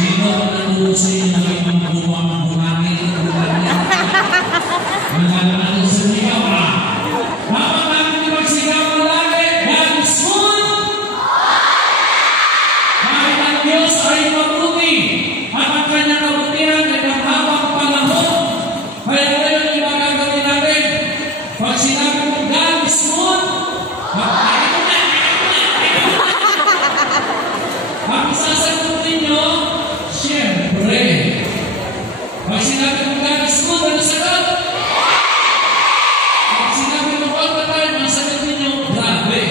Sino ba natulog sa inyo na kayo mag-bumangin? Magkakaroon sa inyo, ha? Habang natin magsigaw mo lagi, God is good! Kahit ang Diyos ay mabuti, at ang kanyang kabutihan ay naghabang panahon. Kaya ngayon yung mga gagawin natin, pag sinabi mo, God is good, ang sasagot ninyo, siyempre. Pag sinabi mo, God is good, ano sagot? Pag sinabi mo, all the time, ang sagot ninyo, grabe.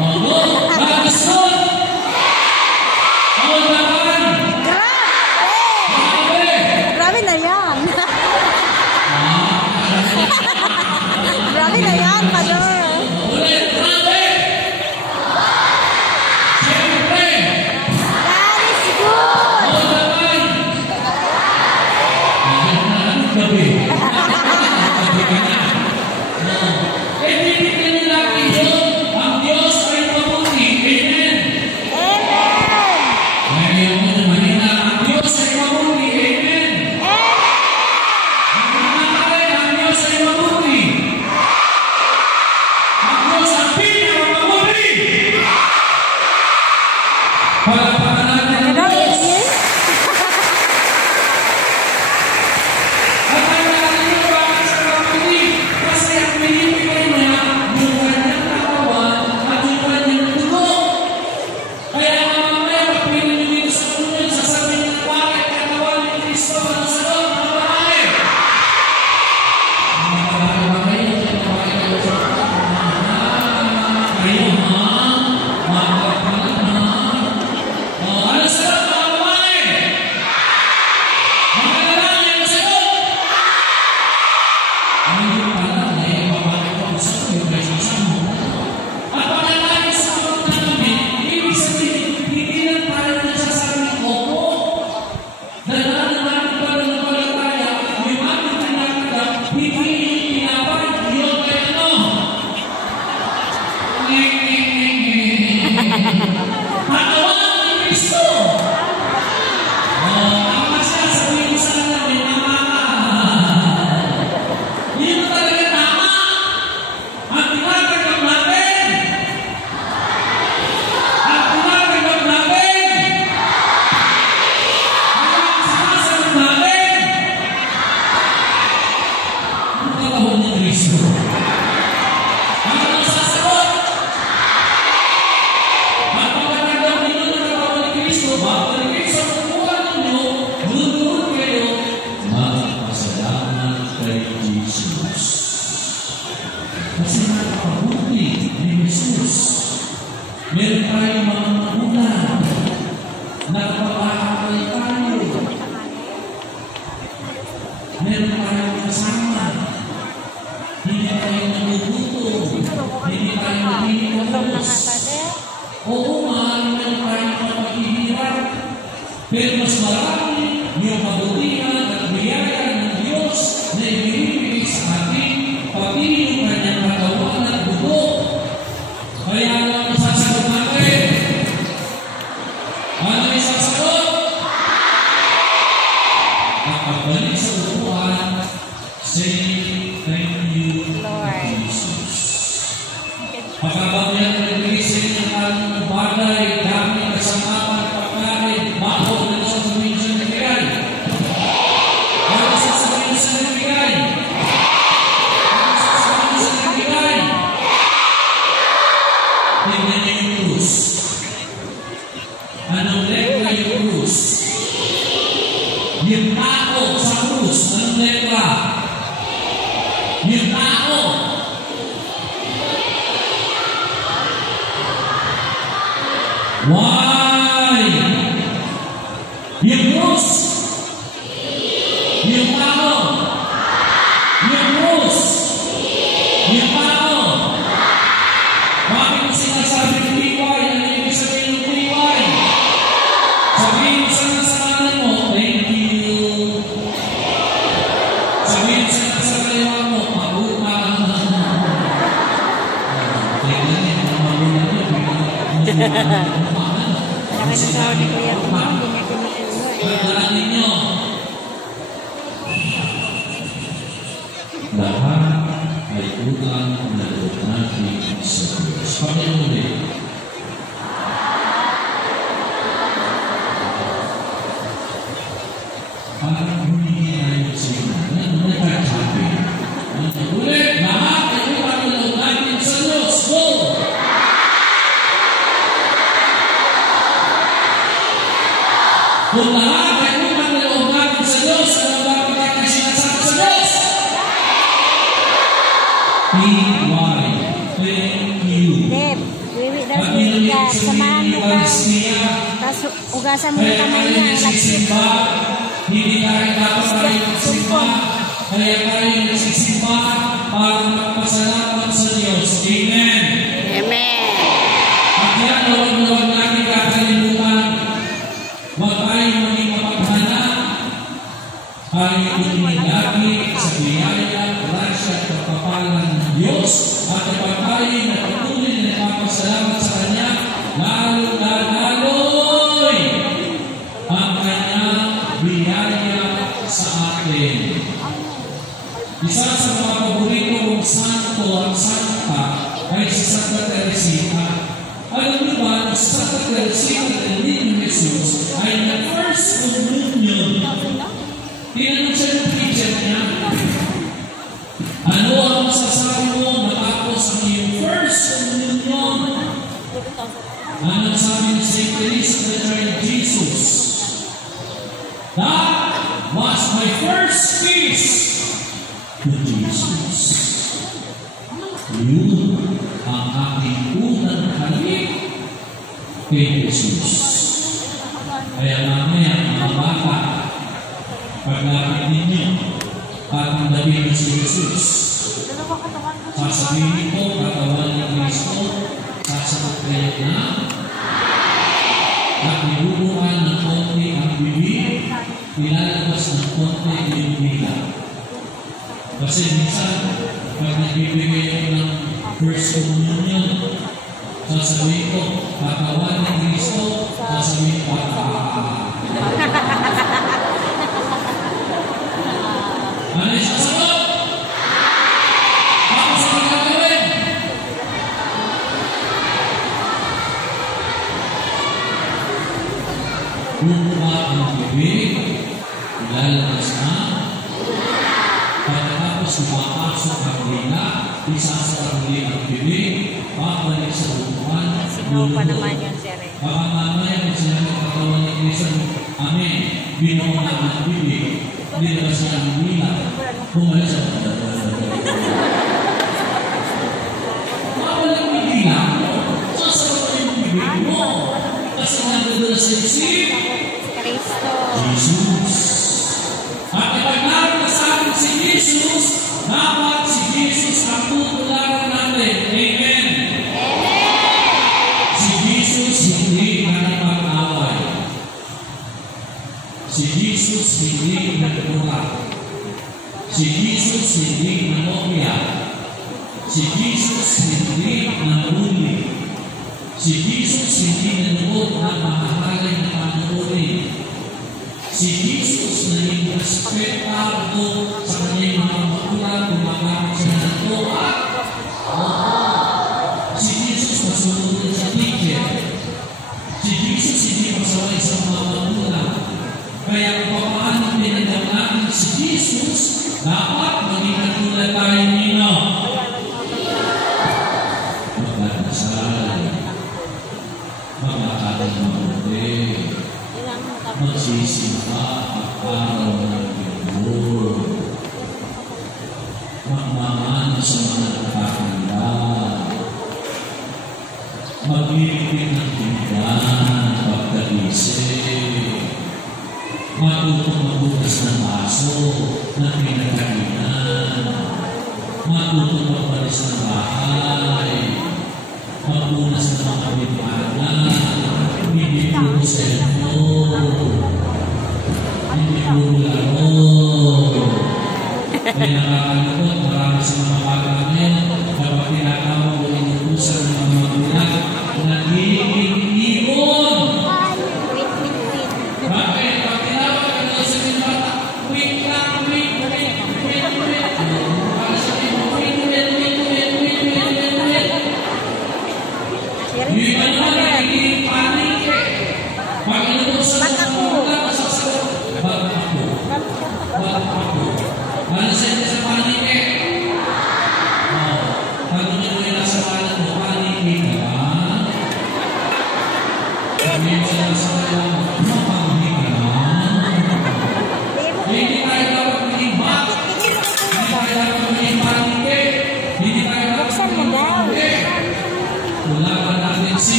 Oo, God is good. All the time. Grabe. Grabe na yan. Grabe na yan, Father. Ulit, grabe. Siyempre. God is good. All the time. Gabi. Gabi ka na. Eh, tinignan niyo lagi yun. Ang Diyos ay mabuti. Amen. Amen. Ngayon mo naman na ang Diyos ay mabuti. Amen. Ang Diyos ay mabuti. Ang Diyos ang pinakamabuti. Palapakan natin ang Ano, Diyos. Edwin? At ang natin yung bakit sa mabuti. Kasi ang pinipigay niya yung kanyang katawan at yung kanyang dugo. Kaya mamaya pagpili niyo dito sa mundo, sasabihin ng bakit katawan ni Kristo ang sagot ng babae. Mga babae ba kayo? Babae kayo sa kayo, ha? Mga babae, ha? Ano sagot mga babae? Mga lalaki, ano sagot? Ano yung pala? Dahil babae ko ang sagot, yung kaisasama. At pag lalaki sa sagot na namin, ibig sabihin, hindi lang tayo nagsasabing opo. Dahil natin pananampalataya, yung ating tinatanggap, hindi yung pinapay, yun ay ano? Katawan ni Kristo! Ang masya, sabihin mo sa kanila, may tama ka. Hindi mo talaga tama. Ang tinatanggap natin, ang sinasagot natin, ang katawan ni Kristo. Ang sasagot, at pagkatanggap ninyo ng katawan ni Kristo, babalikin sa buwan ninyo, doon kayo, magpasalamat kay Jesus. Kasi napakabuti ni Jesus. Meron tayong mga magulang, nagpapakakay tayo. Meron tayong kasama. Hindi tayo nagugutom. Hindi tayo naghihilos. Oo, maaaring meron tayong mga paghihirap. Pero mas marami yung kabutihan at biyaya ng Diyos na ibinibigay sa atin, pati yung kanyang katawan at dugo. Kaya ano ang sasagot natin? Ano ang sasagot? At pagbalik sa upuan, say, thank you, Lord. Jesus. Pagkabang yan ang nag-isin ng ating bagay, gamit, kasamahan, pagkain, baho, na sasabihin sa nagbigay. Ano sasabihin sa nagbigay? Ano sasabihin sa nagbigay? Tingnan niyo yung krus. Anong letra yung krus? Yung tao sa krus, anong letra? Yung tao. Why? Yung krus. Yung tao. Yung krus. Yung tao. Bakit sinasabing tiway? Ano yung ibig sabihin ng tiway? Sabihin mo sa kasalanan mo, thank you. Sabihin sa kasalanan mo, mabuta. Tingnan niyo, mabuta niyo. Saka na sa ni Kuya Kuya, hindi niya kumukuha. Pagdalangin nyo. Lahat ay utang na loob natin sa Diyos. Panginoon ulit. Parang humingi tayo sa inyo. Nagkakasabi. Ulit, lahat ay utang na loob natin sa Diyos. Go! Kung lahat ay utang na loob natin sa Diyos, ano ba natin sinasabi sa Diyos? Thank you. Deb, wiwi daw siya. Samahan mo ka. Tapos ugasan mo yung kamay niya. Nagsisimba, hindi tayo dapat tayo nagsimba, kaya tayo nagsisimba para magpasalamat sa Diyos. Amen. Amen. At yan, huwag natin kakalimutan. Huwag tayo maging mapaghana. Tayo lumilagi sa biyaya, grasya at pagpapalan ng Diyos. At kapag tayo napatuloy na nagpapasalamat sa Kanya, lalo-laloy ang Kanyang biyaya sa atin. Isa sa mga paborito kong santo at santa ay si Santa Teresita. Alam niyo ba na Santa Teresita ng Niño Jesus ay na first communion? Tinanong siya ng teacher niya, ano ang masasabi mo matapos ang iyong first communion? Anong sabi ni St. Teresa of the Child Jesus? That was my first kiss to Jesus. Yun ang aking unang halik kay Jesus. Kaya mamaya mga bata, paglapit ninyo, tatanggapin mo si Jesus. Sasabihin ko, katawan ni Kristo, sasagot kayo na, at nibubuhan ng konti ang bibig, nilalabas ng konti yung bilang. Kasi minsan, pag nagbibigay ko ng first communion, sasabihin ko, katawan ni Kristo, sasabihin ko, ano yung sasagot? Ako sa mga gawin? Bumuha ang bibig, ilalabas na, pagkatapos ipapasok ang rina, isasarili ang bibig, babalik sa bumuhan, lulunod. Baka mamaya kung sinabi ang katawan ni Kristo, Amen, binuha ang bibig, nilabas niya ang rina, bumalik sa babalik ang rina, sasagot yung bibig mo, kasi nandun sa isip, Jesus. At kapag naroon sa atin si Jesus, dapat si Jesus ang tutularan natin. Amen. Si Jesus hindi nakipag-away. Si Jesus hindi nagmura. Si Jesus hindi nanokya. Si Jesus hindi nanuli. Si Jesus hindi nanuot na mamahalay na panuuli. Si Jesus na yung respetado sa kanyang mga magulang, gumagamit siya ng toa. Si Jesus masunod sa teacher. Si Jesus hindi masaway sa mga magulang. Kaya kung paano pinagdang natin si Jesus, dapat maging katulad tayo nino. Magdadasal. Magdakatan mabuti. Magsisimba ang araw ng Linggo. Magmamano sa mga nakakanda. Maglilipin ng pinggan pagkagising. Matutong magbukas ng baso na pinagkainan. Matutong magpalis ng bahay. Magpunas ng mga bintana. Hindi puro cellphone. Hindi puro laro. Kaya nakakalukot, marami sa mga bata ngayon, kapag tinatawag o inutusan ng mga magulang, nagiging ibon.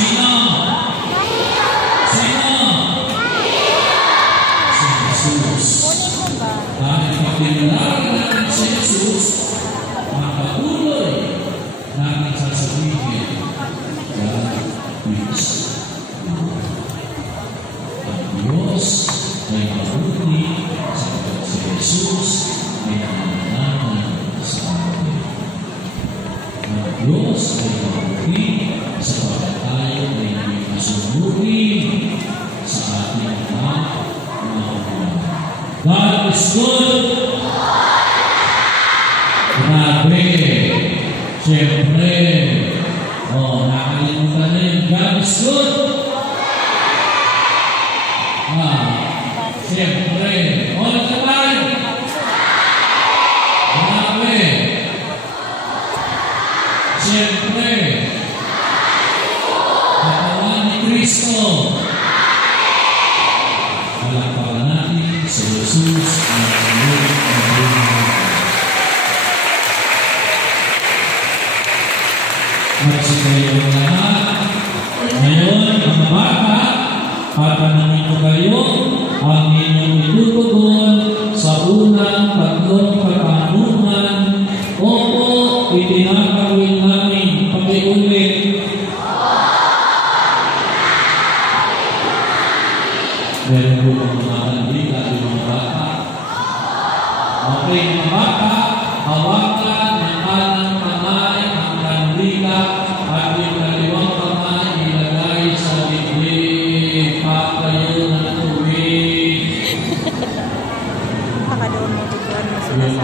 Sino? Sino? Si Jesus. Kunin mo ba? Dahil pagpinilari natin si Jesus, makatuloy natin sasabihin, God is good. Ang Diyos ay mabuti sapagkat si Jesus ay nananahan sa atin. Ang Diyos ay mabuti sapagkat tayo ay hindi masunurin sa ating mga ulan. God is good! Grabe! Siyempre, nakalimutan na yun. God is good! Siyempre, ulit na tayo! Grabe! Siyempre, katawan ni Kristo. Palakpakan natin sa Jesus na tulog ng buhay. Magsikayo ang lahat. Ngayon, ang bata, patanangin ko kayo ang inyong itutugon sa unang tatlong katanungan. Opo, itinatawin namin pag-iulit. Meron po ang mga kandila at mga bata. Okay, mga bata, hawakan ng kanang kamay ang kandila at yung kaliwang kamay ilagay sa dibdib. Patayo ng tubig. Makakadawin mo tutuan mo sila sa